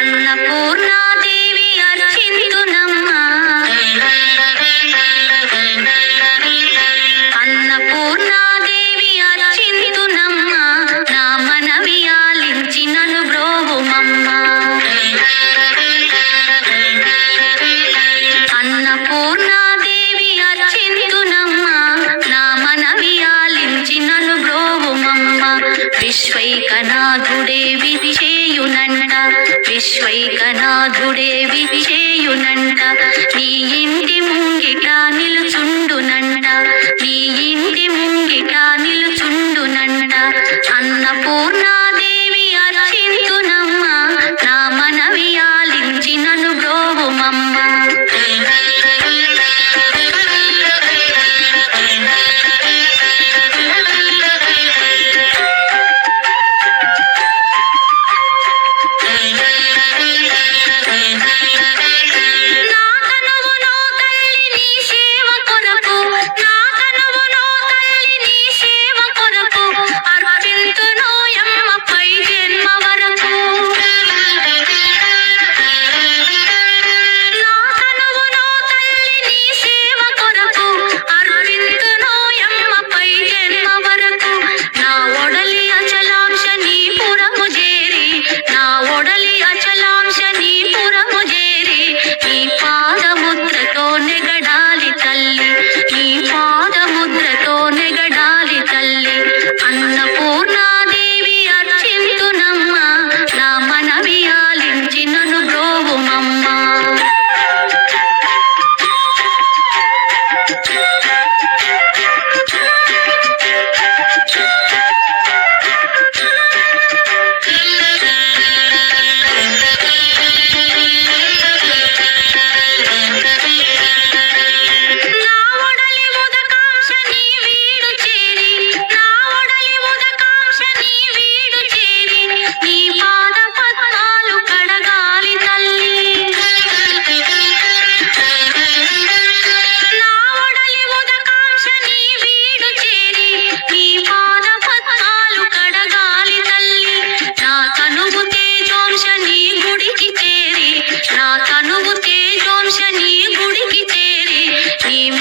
అన్నపూర్ణాదేవి అర్చింతునమ్మా అన్నపూర్ణాదేవి అర్చింతునమ్మా నా మనవి ఆలించి నన్ను विश्वैकनाथुदेवी Yeah. She